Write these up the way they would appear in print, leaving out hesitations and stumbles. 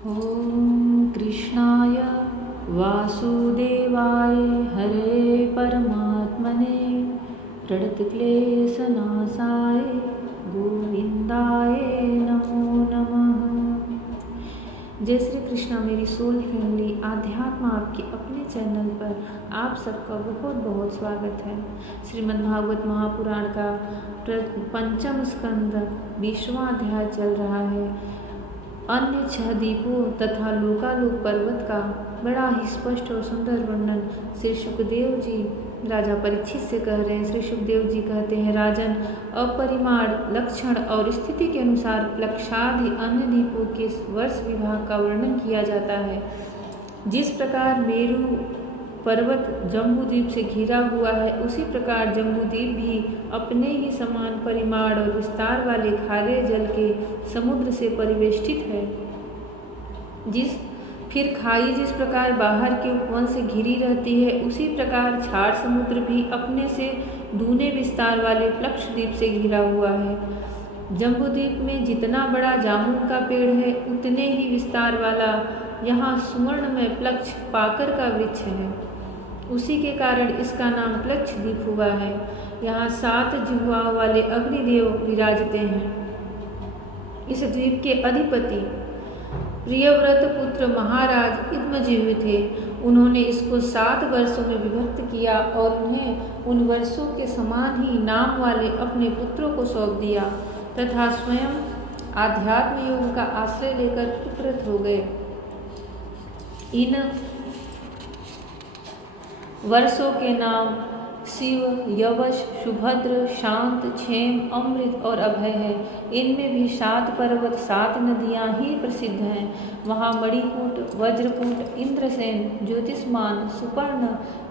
ॐ कृष्णाय वासुदेवाय हरे परमात्मने प्रणतक्लेशनाशाय गोविंदाय नमो नमः। जय श्री कृष्णा। मेरी सोल फैमिली आध्यात्म आपके अपने चैनल पर आप सबका बहुत बहुत स्वागत है। श्रीमद् भागवत महापुराण का पंचम स्कंद 20वां अध्याय चल रहा है। अन्य 6 द्वीपों तथा लोकालोक पर्वत का बड़ा ही स्पष्ट और सुंदर वर्णन श्री सुखदेव जी राजा परीक्षित से कह रहे हैं। श्री सुखदेव जी कहते हैं, राजन, अपरिमाण लक्षण और स्थिति के अनुसार प्लक्षादि अन्य द्वीपों के वर्ष विभाग का वर्णन किया जाता है। जिस प्रकार मेरु पर्वत जम्बूद्वीप से घिरा हुआ है, उसी प्रकार जम्बूद्वीप भी अपने ही समान परिमाण और विस्तार वाले खारे जल के समुद्र से परिवेष्टित है। फिर खाई जिस प्रकार बाहर के उपवन से घिरी रहती है, उसी प्रकार छाड़ समुद्र भी अपने से दूने विस्तार वाले प्लक्ष द्वीप से घिरा हुआ है। जम्बूद्वीप में जितना बड़ा जामुन का पेड़ है, उतने ही विस्तार वाला यहाँ सुवर्ण में प्लक्ष पाकर का वृक्ष है। उसी के कारण इसका नाम प्लक्ष द्वीप हुआ है। यहाँ 7 जिह्वाओं वाले अग्निदेव विराजते हैं। इस द्वीप के अधिपति प्रियव्रत पुत्र महाराज इद्मजिह्व थे। उन्होंने इसको 7 वर्षों में विभक्त किया और उन्हें उन वर्षों के समान ही नाम वाले अपने पुत्रों को सौंप दिया तथा स्वयं आध्यात्म योग का आश्रय लेकर उपरत हो गए। इन वर्षों के नाम शिव, यवश, सुभद्र, शांत, क्षेम, अमृत और अभय है। इनमें भी 7 पर्वत 7 नदियाँ ही प्रसिद्ध हैं। वहाँ मणिकूट, वज्रकूट, इंद्रसेन, ज्योतिष्मान, सुपर्ण,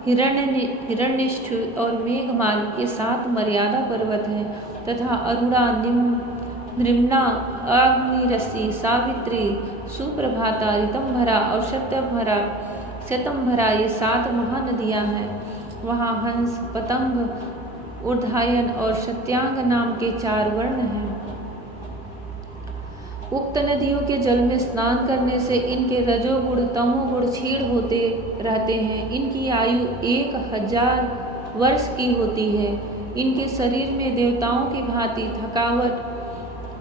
हिरण्यष्ठ और मेघमाल ये 7 मर्यादा पर्वत हैं तथा अरुणा, नृम्ना, अग्निरसी, सावित्री, सुप्रभाता, ऋतंभरा और शतंभरा ये 7 महानदियाँ हैं। वहाँ हंस, पतंग, ऊर्ध्वायन और शत्यांग नाम के 4 वर्ण हैं। उक्त नदियों के जल में स्नान करने से इनके रजोगुण तमोगुण क्षीण होते रहते हैं। इनकी आयु 1000 वर्ष की होती है। इनके शरीर में देवताओं की भांति थकावट,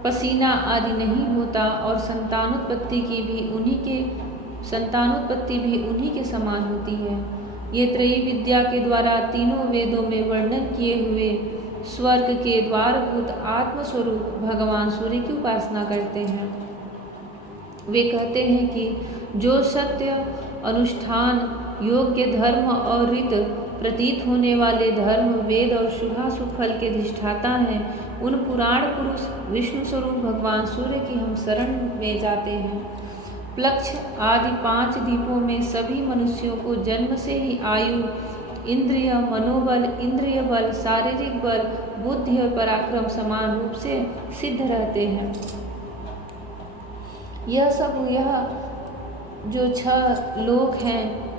पसीना आदि नहीं होता और संतानोत्पत्ति भी उन्हीं के समान होती है। ये त्रयी विद्या के द्वारा तीनों वेदों में वर्णन किए हुए स्वर्ग के द्वारभूत आत्मस्वरूप भगवान सूर्य की उपासना करते हैं। वे कहते हैं कि जो सत्य, अनुष्ठान, योग्य धर्म और रित प्रतीत होने वाले धर्म, वेद और शुभाशुभ फल के अधिष्ठाता हैं, उन पुराण पुरुष विष्णु स्वरूप भगवान सूर्य की हम शरण में जाते हैं। प्लक्ष आदि 5 द्वीपों में सभी मनुष्यों को जन्म से ही आयु, इंद्रिय, मनोबल, इंद्रिय बल, शारीरिक बल, बुद्धि और पराक्रम समान रूप से सिद्ध रहते हैं। यह जो 6 लोक हैं,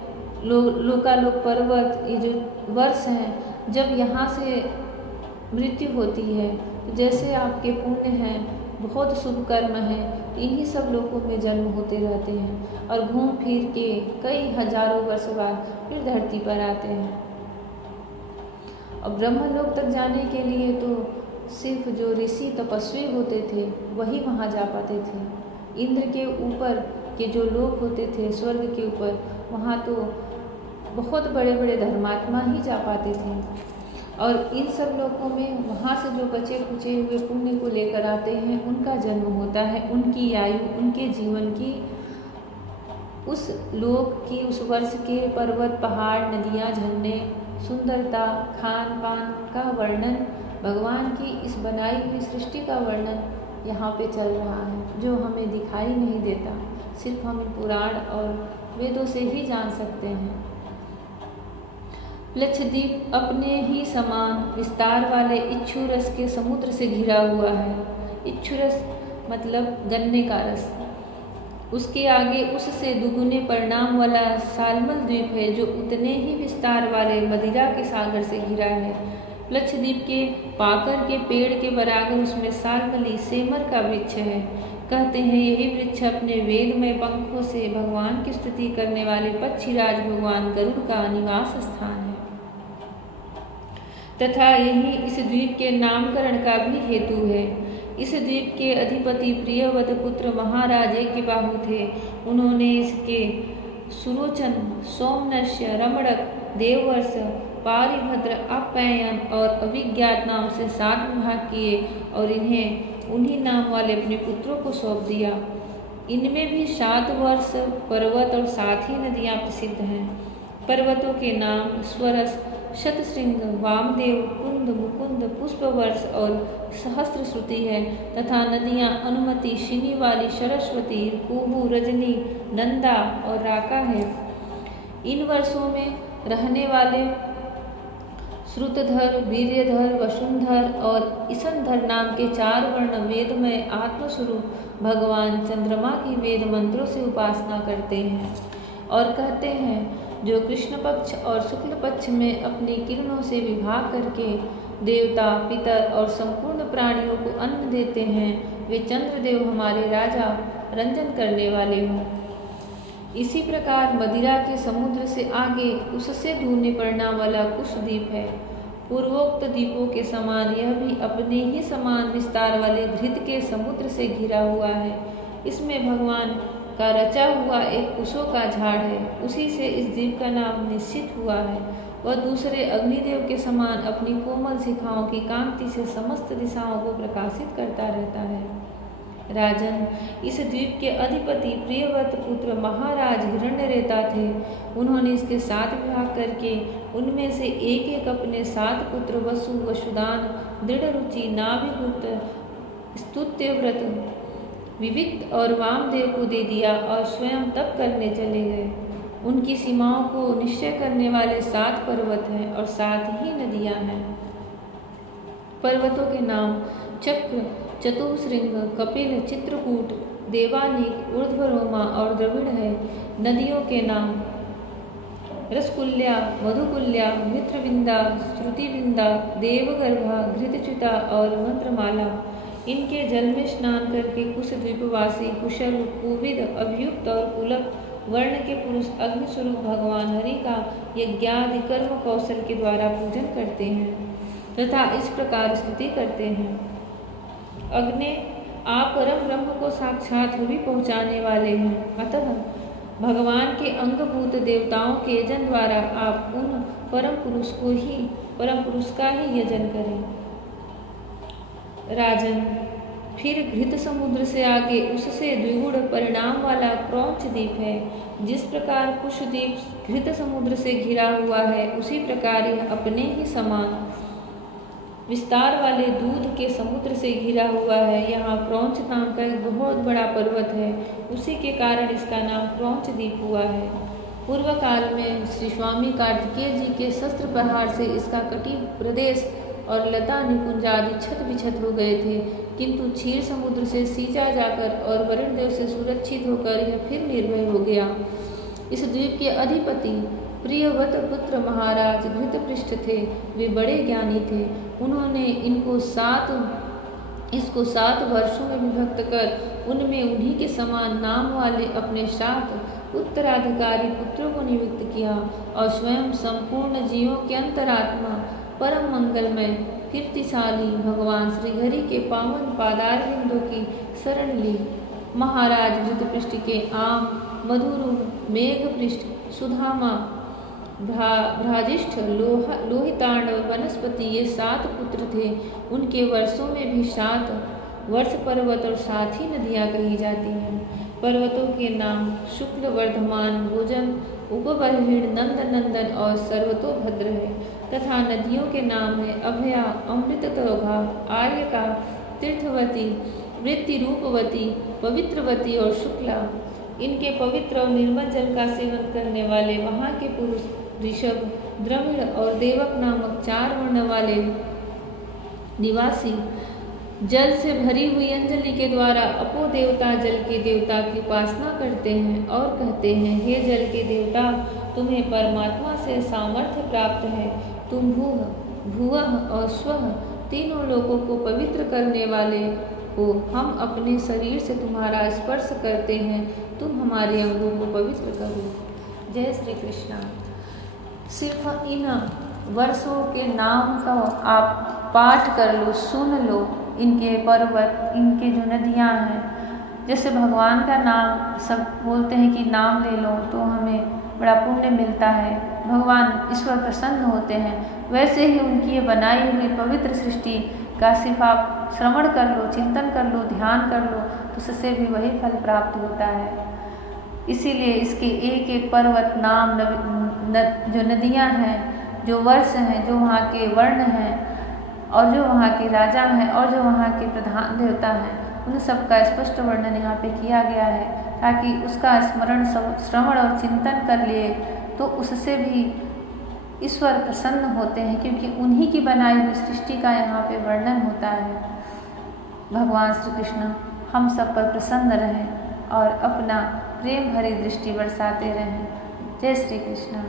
लोकालोक पर्वत, ये जो वर्ष हैं, जब यहाँ से मृत्यु होती है, तो जैसे आपके पुण्य हैं, बहुत शुभ कर्म है, इन्हीं सब लोकों में जन्म होते रहते हैं और घूम फिर के कई हजारों वर्ष बाद फिर धरती पर आते हैं। और ब्रह्मलोक तक जाने के लिए तो सिर्फ जो ऋषि तपस्वी होते थे वही वहाँ जा पाते थे। इंद्र के ऊपर के जो लोक होते थे, स्वर्ग के ऊपर, वहाँ तो बहुत बड़े बड़े धर्मात्मा ही जा पाते थे। और इन सब लोकों में वहाँ से जो बचे खुचे हुए पुण्य को लेकर आते हैं, उनका जन्म होता है। उनकी आयु, उनके जीवन की, उस लोक की, उस वर्ष के पर्वत, पहाड़, नदियाँ, झरने, सुंदरता, खान पान का वर्णन, भगवान की इस बनाई हुई सृष्टि का वर्णन यहाँ पे चल रहा है, जो हमें दिखाई नहीं देता। सिर्फ हम पुराण और वेदों से ही जान सकते हैं। लक्षद्वीप अपने ही समान विस्तार वाले इच्छुरस के समुद्र से घिरा हुआ है। इच्छुरस मतलब गन्ने का रस। उसके आगे उससे दुगुने परिणाम वाला सालमल द्वीप है, जो उतने ही विस्तार वाले मदिरा के सागर से घिरा है। लक्षद्वीप के पाकर के पेड़ के बराबर उसमें सालमली सेमर का वृक्ष है। कहते हैं यही वृक्ष अपने वेदमय पंखों से भगवान की स्तुति करने वाले पक्षीराज भगवान गरुड़ का निवास स्थान है तथा यही इस द्वीप के नामकरण का भी हेतु है। इस द्वीप के अधिपति प्रियव्रत पुत्र महाराज यज्ञबाहु थे। उन्होंने इसके सुलोचन, सोमनस्य, रमणक, देववर्ष, पारिभद्र, आप्यायन और अभिज्ञात नाम से 7 विवाह किए और इन्हें उन्हीं नाम वाले अपने पुत्रों को सौंप दिया। इनमें भी 7 वर्ष, पर्वत और 7 ही नदियाँ प्रसिद्ध हैं। पर्वतों के नाम स्वरस, शतशृंग, वामदेव, कुंद, मुकुंद, पुष्पवर्ष और सहस्रश्रुति है तथा नदियाँ अनुमति, शिनीवाली, सरस्वती, कुहू, रजनी, नंदा और राका है। इन वर्षों में रहने वाले श्रुतधर, वीर्यधर, वसुंधर और ईसनधर नाम के 4 वर्ण वेदमय आत्मस्वरूप भगवान चंद्रमा की वेद मंत्रों से उपासना करते हैं और कहते हैं जो कृष्ण पक्ष और शुक्ल पक्ष में अपनी किरणों से विवाह करके देवता, पितर और संपूर्ण प्राणियों को अन्न देते हैं, वे चंद्रदेव हमारे राजा रंजन करने वाले हों। इसी प्रकार मदिरा के समुद्र से आगे उससे दूर निपड़ना वाला कुशद्वीप है। पूर्वोक्त द्वीपों के समान यह भी अपने ही समान विस्तार वाले घृत के समुद्र से घिरा हुआ है। इसमें भगवान का रचा हुआ एक कुशों का झाड़ है, उसी से इस द्वीप का नाम निश्चित हुआ है। वह दूसरे अग्निदेव के समान अपनी कोमल शिखाओं की कांति से समस्त दिशाओं को प्रकाशित करता रहता है। राजन, इस द्वीप के अधिपति प्रियव्रत पुत्र महाराज हिरण्यरेता थे। उन्होंने इसके 7 विवाह करके उनमें से एक एक अपने 7 पुत्र वसु, वसुदान, दृढ़रुचि, नाभिगुप्त, स्तुत्यव्रत, विविक्त और वामदेव को दे दिया और स्वयं तप करने चले गए। उनकी सीमाओं को निश्चय करने वाले 7 पर्वत हैं और 7 ही नदियां हैं। पर्वतों के नाम चक्र, चतुश्रृंग, कपिल, चित्रकूट, देवानिक, ऊर्ध्वरोमा और द्रविड़ है। नदियों के नाम रसकुल्या, मधुकुल्या, मित्रविंदा, श्रुतिविंदा, देवगर्भा, घृतच्युता और मंत्रमाला। इनके जल में स्नान करके कुश द्वीपवासी कुशल, कुविद, अभियुक्त और कुलक वर्ण के पुरुष अग्निस्वरूप भगवान हरि का यज्ञादि कर्म कौशल के द्वारा पूजन करते हैं तथा इस प्रकार स्तुति करते हैं। अग्नि, आप परम ब्रह्म को साक्षात भी पहुँचाने वाले हैं, अतः भगवान के अंगभूत देवताओं के यजन द्वारा आप उन परम पुरुष का ही यजन करें। राजन, फिर घृत समुद्र से आगे उससे द्विगुण परिणाम वाला क्रौंच द्वीप है। जिस प्रकार कुशद्वीप घृत समुद्र से घिरा हुआ है, उसी प्रकार यह अपने ही समान विस्तार वाले दूध के समुद्र से घिरा हुआ है। यहाँ क्रौंच नाम का एक बहुत बड़ा पर्वत है, उसी के कारण इसका नाम क्रौंच द्वीप हुआ है। पूर्व काल में श्री स्वामी कार्तिकेय जी के शस्त्र प्रहार से इसका कटी प्रदेश और लता निकुंज आदि छत विछत हो गए थे, किंतु क्षीर समुद्र से सींचा जाकर और वरुण देव से सुरक्षित होकर यह फिर निर्भय हो गया। इस द्वीप के अधिपति प्रियव्रत पुत्र महाराज घृतपृष्ठ थे। वे बड़े ज्ञानी थे। उन्होंने इसको 7 वर्षों में विभक्त कर उनमें उन्हीं के समान नाम वाले अपने 7 उत्तराधिकारी पुत्रों को नियुक्त किया और स्वयं संपूर्ण जीवों के अंतरात्मा परम मंगलमय कीर्तिशाली भगवान श्रीहरि के पावन पादारविंदों की शरण ली। महाराज घृतपृष्ठ के आम, मधुरू, मेघपृष्ठ, सुधामा, भ्राजिष्ठ, लोहितांडव, वनस्पति ये 7 पुत्र थे। उनके वर्षों में भी 7 वर्ष पर्वत और 7 ही नदियाँ कही जाती हैं। पर्वतों के नाम शुक्ल, वर्धमान, भोजन, उपबर्हिण, नंदनंदन और सर्वतोभद्र है तथा नदियों के नाम है अभया, अमृततोभा, आर्यका, तीर्थवती, वृत्ति रूपवती, पवित्रवती और शुक्ला। इनके पवित्र और निर्मल जल का सेवन करने वाले वहाँ के पुरुष ऋषभ, द्रविड़ और देवक नामक 4 वर्ण वाले निवासी जल से भरी हुई अंजलि के द्वारा अपो देवता जल के देवता की उपासना करते हैं और कहते हैं, हे जल के देवता, तुम्हें परमात्मा से सामर्थ्य प्राप्त है। तुम भूः, भुवः और स्वः तीनों लोकों को पवित्र करने वाले हो, हम अपने शरीर से तुम्हारा स्पर्श करते हैं, तुम हमारे अंगों को पवित्र करो। जय श्री कृष्ण। सिर्फ इन वर्षों के नाम का आप पाठ कर लो, सुन लो, इनके पर्वत, इनके जो नदियाँ हैं। जैसे भगवान का नाम सब बोलते हैं कि नाम ले लो तो हमें बड़ा पुण्य मिलता है, भगवान ईश्वर प्रसन्न होते हैं, वैसे ही उनकी ये बनाई हुई पवित्र सृष्टि का सिर्फ आप श्रवण कर लो, चिंतन कर लो, ध्यान कर लो तो उससे भी वही फल प्राप्त होता है। इसीलिए इसके एक एक पर्वत, नाम, जो नदियाँ हैं, जो वर्ष हैं, जो वहाँ के वर्ण हैं और जो वहाँ के राजा हैं और जो वहाँ के प्रधान देवता हैं, उन सब का स्पष्ट वर्णन यहाँ पे किया गया है, ताकि उसका स्मरण, श्रवण और चिंतन कर लिए तो उससे भी ईश्वर प्रसन्न होते हैं, क्योंकि उन्हीं की बनाई हुई सृष्टि का यहाँ पे वर्णन होता है। भगवान श्री कृष्ण हम सब पर प्रसन्न रहें और अपना प्रेम भरी दृष्टि बरसाते रहें। जय श्री कृष्ण,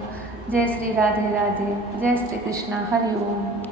जय श्री राधे राधे, जय श्री कृष्ण, हरि ओम।